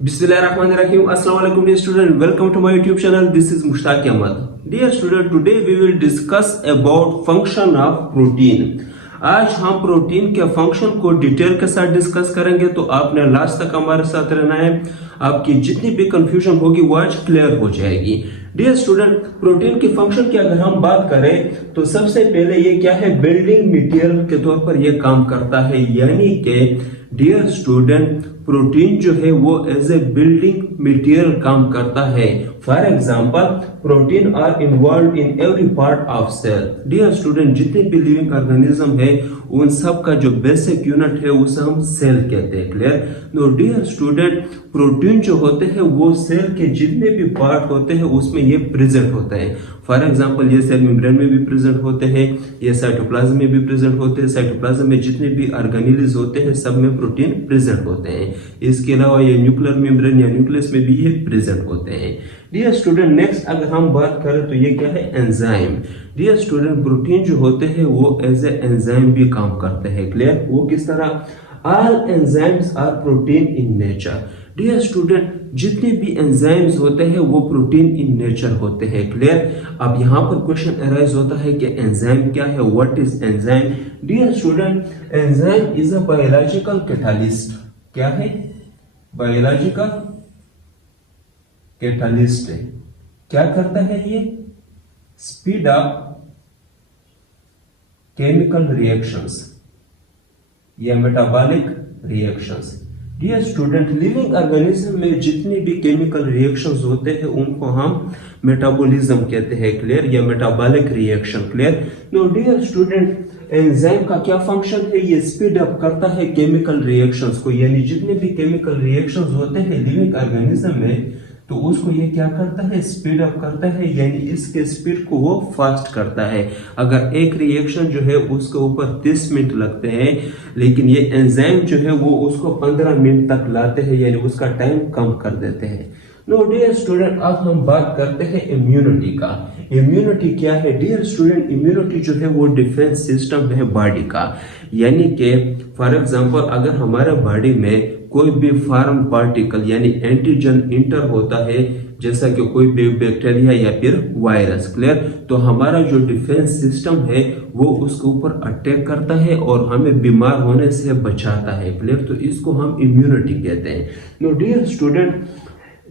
Bismillahirrahmanirrahim. Assalamu alaikum dear student. Welcome to my YouTube channel. This is Mushtaq Ahmad. Dear student, today we will discuss about function of protein. आज हम protein के function को detail के साथ discuss करेंगे, तो आपने last तक हमारे साथ रहना है। आपकी जितनी भी कंफ्यूजन होगी वो आज क्लियर हो जाएगी। डियर स्टूडेंट, प्रोटीन की फंक्शन की अगर हम बात करें तो सबसे पहले ये क्या है, बिल्डिंग मटेरियल के तौर पर ये काम करता है। यानी कि डियर स्टूडेंट, प्रोटीन जो है वो एज ए बिल्डिंग मटेरियल काम करता है। For example, protein are involve in every part of cell. Dear student, जितने भी लिविंग ऑर्गेनिज्म है उन सब का जो बेसिक यूनिट है उसे हम सेल कहते हैं। Clear? No dear student, protein जो होते हैं वो सेल के जितने भी पार्ट होते हैं उसमें ये प्रेजेंट होते हैं। फॉर एग्जांपल, ये सेल मेम्ब्रेन में भी प्रेजेंट होते हैं, ये साइटोप्लाज्म में भी प्रेजेंट होते हैं। साइटोप्लाज्म में जितने भी ऑर्गेनेल्स होते हैं सब में प्रोटीन प्रेजेंट होते हैं। इसके अलावा ये न्यूक्लियर मेम्ब्रेन या न्यूक्लियस में भी ये प्रेजेंट होते हैं। डियर स्टूडेंट, नेक्स्ट अगर हम बात करें तो ये क्या है, एंजाइम। डियर स्टूडेंट, प्रोटीन जो होते हैं वो एज ए एंजाइम भी काम करते हैं। क्लियर? वो किस तरह? All enzymes are protein in nature. Dear student, जितने भी एंजाइम्स होते हैं वो प्रोटीन इन नेचर होते हैं। क्लियर? अब यहाँ पर क्वेश्चन अराइज होता है कि एंजाइम क्या है, what is enzyme? Dear student, enzyme is a biological catalyst. क्या है? बायोलॉजिकल कैटालिस्ट है। क्या करता है ये? स्पीड अप केमिकल रिएक्शंस या metabolic reactions. Dear student, living organism में जितनी भी केमिकल रिएक्शंस होते हैं उनको हम मेटाबॉलिज्म कहते हैं। क्लियर? या metabolic reaction. Clear? No dear student, enzyme का क्या फंक्शन है? ये स्पीड अप करता है केमिकल रिएक्शंस को। यानी जितने भी केमिकल रिएक्शंस होते हैं लिविंग ऑर्गेनिज्म में तो उसको ये क्या करता है, स्पीड अप करता है। यानी इसके स्पीड को वो फास्ट करता है। अगर एक रिएक्शन जो है उसके ऊपर 30 मिनट लगते हैं, लेकिन ये एंजाइम जो है वो उसको 15 मिनट तक लाते हैं, यानी उसका टाइम कम कर देते हैं। नो डियर स्टूडेंट, अब हम बात करते हैं इम्यूनिटी का। इम्यूनिटी क्या है? डियर स्टूडेंट, इम्यूनिटी जो है वो डिफेंस सिस्टम है बॉडी का। यानी कि फॉर एग्जांपल, अगर हमारे बॉडी में कोई भी फॉरेन पार्टिकल यानी एंटीजन इंटर होता है, जैसा कि कोई भी बैक्टीरिया या फिर वायरस। क्लियर? तो हमारा जो डिफेंस सिस्टम है वो उसके ऊपर अटैक करता है और हमें बीमार होने से बचाता है। क्लियर? तो इसको हम इम्यूनिटी कहते हैं। नो डियर स्टूडेंट,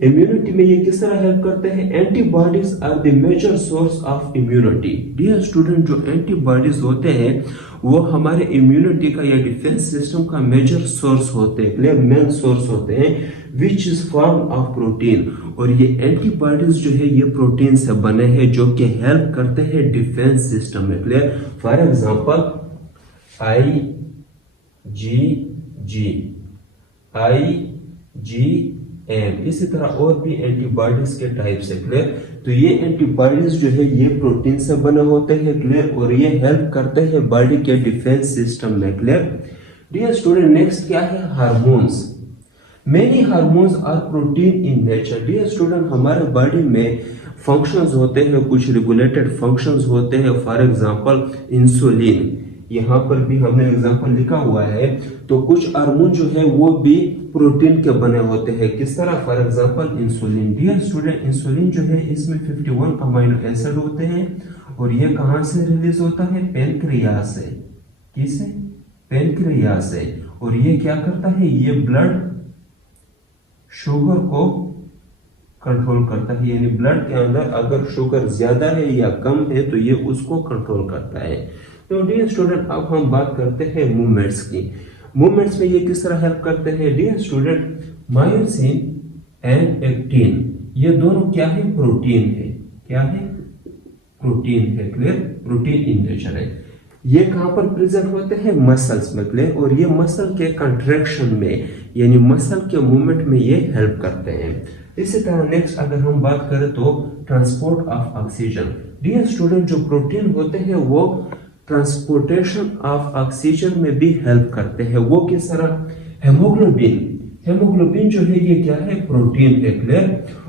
इम्यूनिटी में ये किस तरह हेल्प करते हैं? Antibodies are the major source of immunity. Dear student, जो एंटीबॉडीज होते हैं वो हमारे इम्यूनिटी का या डिफेंस सिस्टम का मेजर सोर्स होते हैं। क्लियर? मेन सोर्स होते हैं, which is form of protein. और ये एंटीबॉडीज जो है ये प्रोटीन से बने हैं जो कि हेल्प करते हैं डिफेंस सिस्टम में। क्लियर? फॉर एग्जांपल, IgM, इसी तरह और भी एंटीबॉडीज के टाइप्स है। क्लियर? तो ये एंटीबॉडीज जो है ये प्रोटीन से बने होते हैं। क्लियर? और ये हेल्प करते हैं बॉडी के डिफेंस सिस्टम में। क्लियर? डियर स्टूडेंट, नेक्स्ट क्या है, hormones. Many hormones are protein in nature. Dear student, हमारे बॉडी में फंक्शंस होते हैं, कुछ रेगुलेटेड फंक्शंस होते हैं। फॉर एग्जांपल, इंसुलिन, यहाँ पर भी हमने एग्जांपल लिखा हुआ है। तो कुछ हार्मोन जो है वो भी प्रोटीन के बने होते हैं। किस तरह? For example, insulin. Dear student, insulin जो है इसमें 51 अमीनो एसिड होते हैं और ये कहाँ से रिलीज होता है? पेनक्रियास से। किससे? पेनक्रियास से। और ये क्या करता है? ये ब्लड शुगर को कंट्रोल करता है। यानी ब्लड के अंदर अगर शुगर ज्यादा है या कम है तो ये उसको कंट्रोल करता है। तो डियर स्टूडेंट, अब हम बात करते हैं मूवमेंट्स की। मूवमेंट्स में ये किस तरह हेल्प करते हैं? Dear student, myosin and actin, ये दोनों क्या है? प्रोटीन है। क्या है? प्रोटीन है। क्लियर? प्रोटीन इन नेचर है। ये कहां पर प्रेजेंट होते हैं? मसल्स में। क्लियर? और ये मसल के कंट्रैक्शन में यानी मसल के मूवमेंट में ये हेल्प करते हैं। इसी तरह नेक्स्ट अगर हम बात करें तो transport of oxygen. Dear student, जो प्रोटीन होते हैं वो ट्रांसपोर्टेशन ऑफ ऑक्सीजन में भी हेल्प करते हैं। वो किस तरह? हेमोग्लोबिन। हेमोग्लोबिन जो है ये क्या है? प्रोटीन है। क्लियर?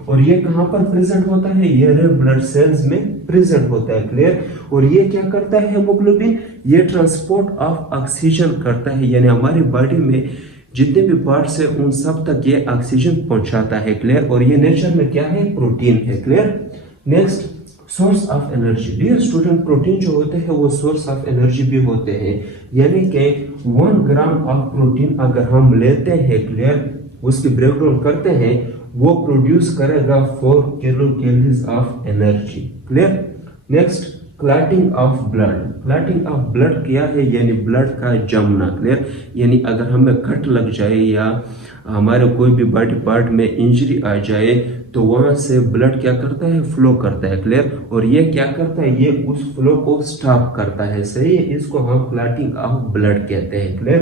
और ये कहां पर प्रेजेंट होता है? ये रेड ब्लड सेल्स में प्रेजेंट होता है। क्लियर? और ये क्या करता है हेमोग्लोबिन? ये ट्रांसपोर्ट ऑफ ऑक्सीजन करता है। यानी हमारी बॉडी में जितने भी पार्ट्स है उन सब तक ये ऑक्सीजन पहुंचाता है, क्लियर। और ये नेचर में क्या है, प्रोटीन है, clear. Next, source of energy. Dear student, protein जो होते हैं वो सोर्स ऑफ एनर्जी भी होते हैं, यानी कि 1 ग्राम ऑफ प्रोटीन अगर हम लेते हैं, क्लियर, उसकी ब्रेकडाउन करते हैं, वो प्रोड्यूस करेगा 4 kilo calories of energy, clear. Next, clotting of blood. Clotting of blood क्या है, यानी ब्लड का जमना, क्लियर। यानी अगर हमें कट लग जाए या हमारे कोई भी बॉडी पार्ट में इंजरी आ जाए तो वहां से ब्लड क्या करता है, फ्लो करता है, क्लियर। और ये क्या करता है, ये उस फ्लो को स्टॉप करता है, सही है। इसको हम क्लॉटिंग ऑफ ब्लड कहते हैं, clear.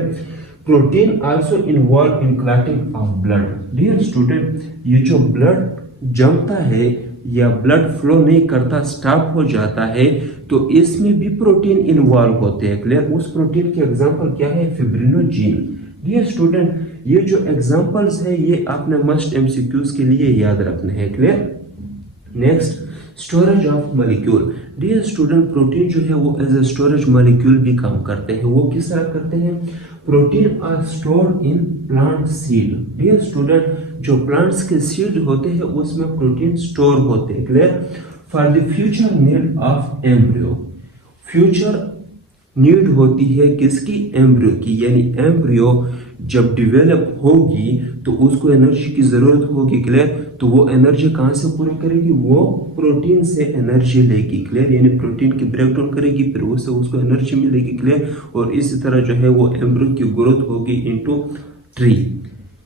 Protein also involve in clotting of blood. Dear student, ये जो ब्लड जमता है या ब्लड फ्लो नहीं करता, स्टॉप हो जाता है, तो इसमें भी प्रोटीन इन्वॉल्व होते हैं, क्लियर। उस प्रोटीन के एग्जांपल क्या है, फिब्रिनोजीन। डियर स्टूडेंट, ये जो एग्जांपल्स है ये आपने मस्ट एमसीक्यूज के लिए याद रखने हैं, clear. Next, storage of molecule. Dear student, protein जो है वो एज ए स्टोरेज मॉलिक्यूल भी काम करते हैं। वो किस तरह करते हैं, protein are stored in plant seed. Dear student, जो प्लांट्स के सीड होते हैं उसमें प्रोटीन स्टोर होते हैं, clear. For the future need of embryo. Future need होती है किसकी, एम्ब्रियो की, यानी एम्ब्रियो जब डेवलप होगी तो उसको एनर्जी की जरूरत होगी, क्लियर। तो वो एनर्जी कहाँ से पूरी करेगी, वो प्रोटीन से एनर्जी लेगी, क्लियर। यानी प्रोटीन की ब्रेकडाउन करेगी, फिर उससे उसको एनर्जी मिलेगी, क्लियर। और इसी तरह जो है वो एम्ब्रियो की ग्रोथ होगी इनटू ट्री।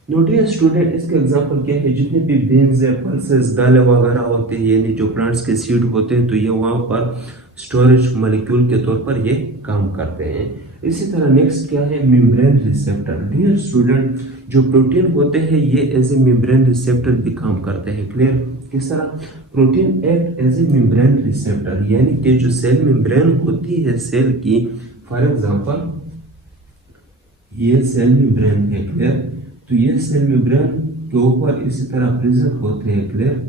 डियर स्टूडेंट, इसके एग्जांपल क्या है, जितने भी बीन्स है, पल्सेस, दालें वगैरह होते हैं, यानी जो प्लांट्स के सीड होते हैं, तो ये वहां पर स्टोरेज मॉलिक्यूल के तौर पर ये काम करते हैं। इसी तरह नेक्स्ट क्या है, मेम्ब्रेन रिसेप्टर। डियर स्टूडेंट, जो प्रोटीन होते हैं ये एज ए मेम्ब्रेन रिसेप्टर भी काम करते हैं, क्लियर। किस तरह, protein act as a membrane receptor, यानी कि जो सेल मेम्ब्रेन होती है सेल की, फॉर एग्जांपल ये सेल मेम्ब्रेन है, क्लियर। तो ये सेल मेम्ब्रेन के ऊपर इसी तरह प्रेजेंट होते हैं, क्लियर,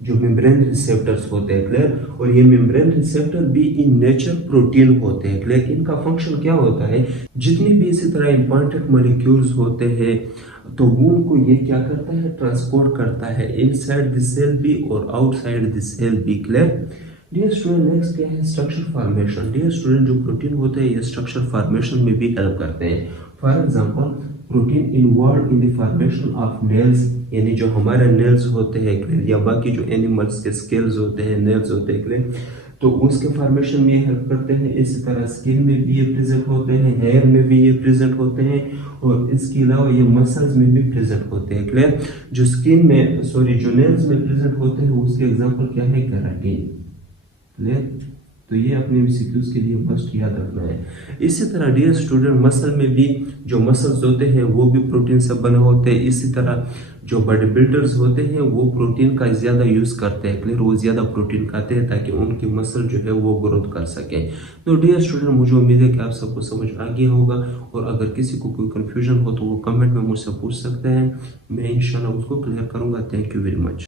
जो मेम्ब्रेन रिसेप्टर्स होते हैं, क्लियर। और ये मेम्ब्रेन रिसेप्टर भी इन नेचर प्रोटीन होते हैं, क्लियर। इनका फंक्शन क्या होता है, जितने भी इसी तरह इंपॉर्टेंट मॉलिक्यूल्स होते हैं तो वो उनको ये क्या करता है, ट्रांसपोर्ट करता है इनसाइड द सेल भी और आउटसाइड द सेल भी, क्लियर। डियर स्टूडेंट, नेक्स्ट क्या है, स्ट्रक्चर फॉर्मेशन। डियर स्टूडेंट, जो प्रोटीन होते हैं ये स्ट्रक्चर फॉर्मेशन में भी हेल्प करते हैं। For example, protein involve in the formation of nails, यानी जो हमारे नेल्स होते हैं, या बाकी जो एनिमल्स के स्केल्स होते हैं, नेल्स होते हैं, तो उसके फॉर्मेशन में हेल्प करते हैं। इसी तरह स्किन में भी ये प्रेजेंट होते हैं, हेयर में भी ये प्रेजेंट होते हैं, और इसके अलावा ये मसल्स में भी प्रेजेंट होते हैं, क्लियर। जो स्किन में जो नेल्स में प्रेजेंट होते हैं उसके एग्जाम्पल क्या है, केराटिन, क्लियर। तो ये अपने एमसीक्यूज के लिए मस्ट याद रखना है। इसी तरह डियर स्टूडेंट, मसल में भी जो मसल्स होते हैं वो भी प्रोटीन से बने होते हैं। इसी तरह जो बॉडी बिल्डर्स होते हैं वो प्रोटीन का ज़्यादा यूज़ करते हैं, क्लियर। वो ज़्यादा प्रोटीन खाते हैं ताकि उनकी मसल जो है वो ग्रोथ कर सके। तो डियर स्टूडेंट, मुझे उम्मीद है कि आप सबको समझ आ गया होगा, और अगर किसी को कोई कन्फ्यूजन हो तो वो कमेंट में मुझसे पूछ सकते हैं, मैं इंशाल्लाह उसको क्लियर करूँगा। Thank you very much.